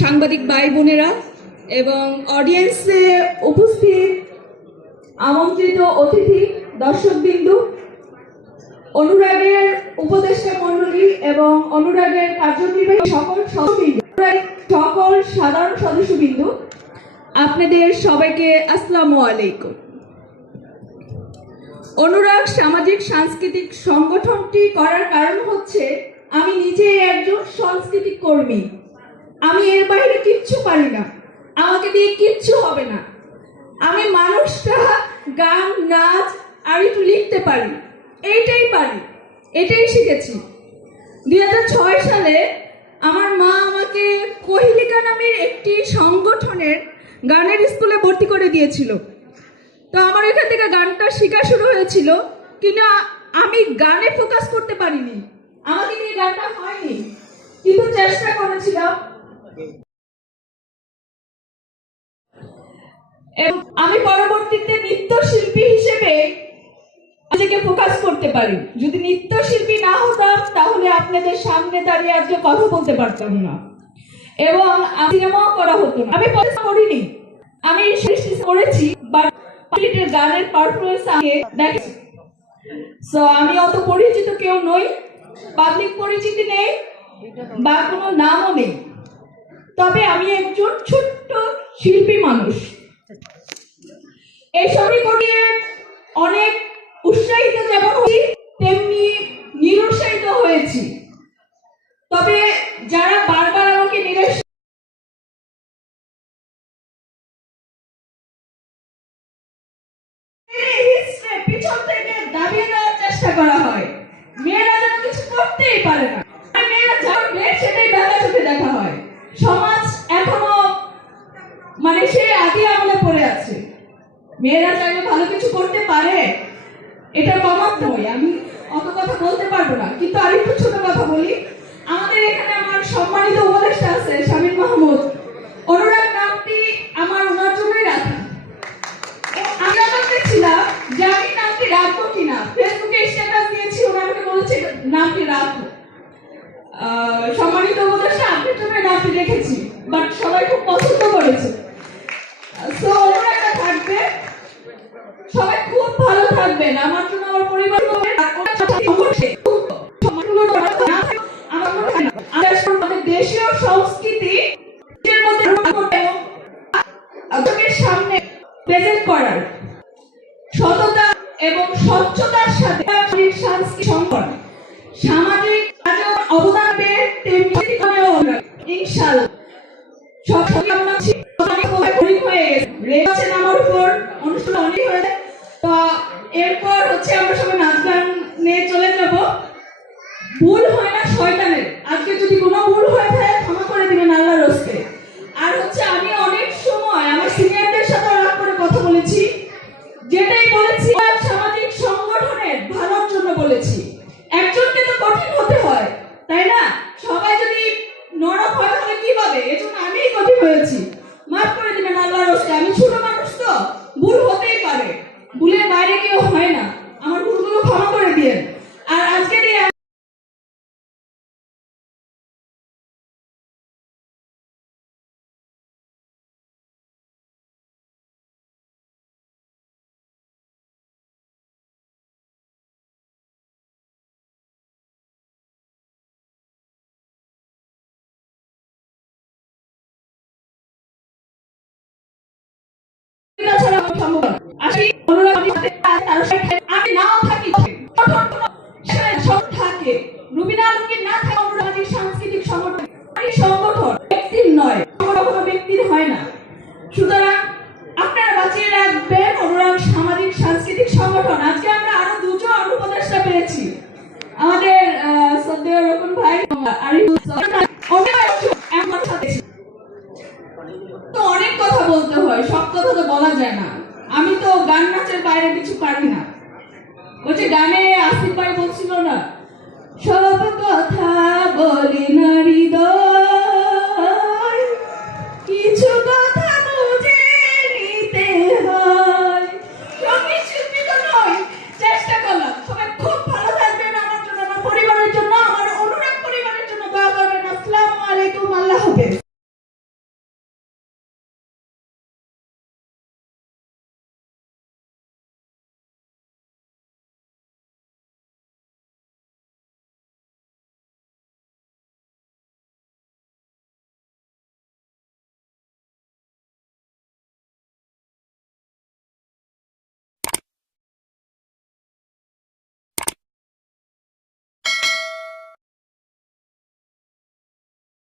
সাংবাদিক ভাই বোনেরা এবং অডিয়েন্সে উপস্থিত আমন্ত্রিত অতিথি দর্শকবিন্দু, অনুরাগের উপদেষ্টা মণ্ডলী এবং অনুরাগের কার্যনির্বাহী সকল সাধারণ সদস্যবৃন্দ, আপনাদের সবাইকে আসসালামু আলাইকুম। অনুরাগ সামাজিক সাংস্কৃতিক সংগঠনটি করার কারণ হচ্ছে আমি নিজে একজন সাংস্কৃতিক কর্মী। আমি এর বাইরে কিচ্ছু পারি না, আমাকে দিয়ে কিচ্ছু হবে না। আমি মানুষটা গান, নাচ আর একটু লিখতে পারি, এইটাই পারি, এটাই শিখেছি। 2006 সালে আমার মা আমাকে কোহিলিকা নামের একটি সংগঠনের গানের স্কুলে ভর্তি করে দিয়েছিল। তো আমার এখান থেকে গানটা শেখা শুরু হয়েছিল, কিন্তু আমি গানে ফোকাস করতে পারিনি, আমাকে দিয়ে গানটা হয়নি, কিন্তু চেষ্টা করেছিলাম। আমি পরবর্তীতে নৃত্যশিল্পী হিসেবে নিজেকে ফোকাস করতে পারি। যদি নৃত্যশিল্পী না হতাম তাহলে আপনাদের সামনে দাঁড়িয়ে আজকে কথা বলতে পারতাম না এবং সিনেমাও করা হতো না। আমি পছন্দ করিনি, আমি সৃষ্টি করেছি বাট গানের পারফরমেন্স আগে দেখেছি। সো আমি অত পরিচিত কেউ নই, পাবলিক পরিচিতি নেই বা কোনো নামও নেই, তবে আমি একজন ছোট্ট শিল্পী মানুষ। এই সবই করিয়ে অনেক উৎসাহিত যেমন হয়েছি তেমনি নিরুৎসাহিত হয়েছি। তবে যারা বারবার আমাকে নিরাশ পিছন থেকে দাবিয়ে দেওয়ার চেষ্টা করা হয়, মেয়েরা যেন কিছু করতেই পারে না, মেয়েরা যা মেয়ে সেটাই বেলা চোখে দেখা হয়। সমাজ এখনো মানে সেই আদি আমলে পড়ে আছে, মেয়েরা চাইলে ভালো কিছু করতে পারে, এটা কমাত নয়। আমি অত কথা বলতে পারবো না, কিন্তু আরেকটু ছোট কথা বলি। আমাদের এখানে আমার সম্মানিত উপদেষ্টা আছে শামীম মাহমুদ, অনুরাগ নামটি আমার ওনার জন্যই রাখা। আমি দেখছিলাম যে আমি নামটি রাখবো কিনা, ফেসবুকে স্ট্যাটাস দিয়েছি, ওরা আমাকে বলেছে নামটি রাখবো। সম্মানিত উপদেষ্টা আপনার জন্য নামটি রেখেছি, বাট সবাই খুব পছন্দ করেছে। সো অনুরাগটা থাকবে, সবাই খুব ভালো থাকবেন। আমার জন্য আমার পরিবার আমাদের দেশীয় সংস্কৃতি সামনে প্রেজেন্ট করার সততা এবং স্বচ্ছতার সাথে সাংস্কৃতিক সংগঠন সামাজিক অবদান পেয়ে তেমনি ইনশাআল্লাহ সব আমার উপর অনুষ্ঠান অনেক হয়েছে। তো এরপর হচ্ছে আমরা সবাই নাচ গান নিয়ে চলে যাব। ভুল হয় না শয়তানের, আজকে যদি কোনো ভুল হয়ে থাকে ক্ষমা করে দিবেন আল্লাহর হস্তে। আর হচ্ছে আমি অনেক সময় আমার সিনিয়রদের সাথে রাগ করে কথা বলেছি, যেটাই বলেছি সামাজিক সংগঠনের ভালোর জন্য বলেছি। একজনকে তো কঠিন হতে হয়, তাই না? সবাই যদি নরম হয় তাহলে কি হবে? এজন্য আমিই কঠিন হয়েছি, মাফ করে দিবেন আল্লাহর হস্তে। আমি ছোট মানুষ, তো ভুল হতেই পারে, ভুলের বাইরে কেউ হয় না, আমার ভুলগুলো ক্ষমা করে দিয়েন। আর আজকে আমি নাও থাকি থাকে রুবিনা আলমকে না থাকে অনুরাগী সাংস্কৃতিক সংগঠন ব্যক্তির নয়, কোনো ব্যক্তির হয় না। সুতরাং আপনারা বাঁচিয়ে রাখবেন অনুরাগ সামাজিক সাংস্কৃতিক সংগঠন। আজকে আমরা আরো দুজন উপদেষ্টা পেয়েছি, আমাদের শ্রদ্ধেয় রকম ভাই তো অনেক কথা বলতে হয়, সব কথা তো বলা যায় না। আমি তো গান নাচের বাইরে কিছু পারি না। ওই যে গানে আসিফ ভাই বলছিল না, সব কথা বলি না হৃদয়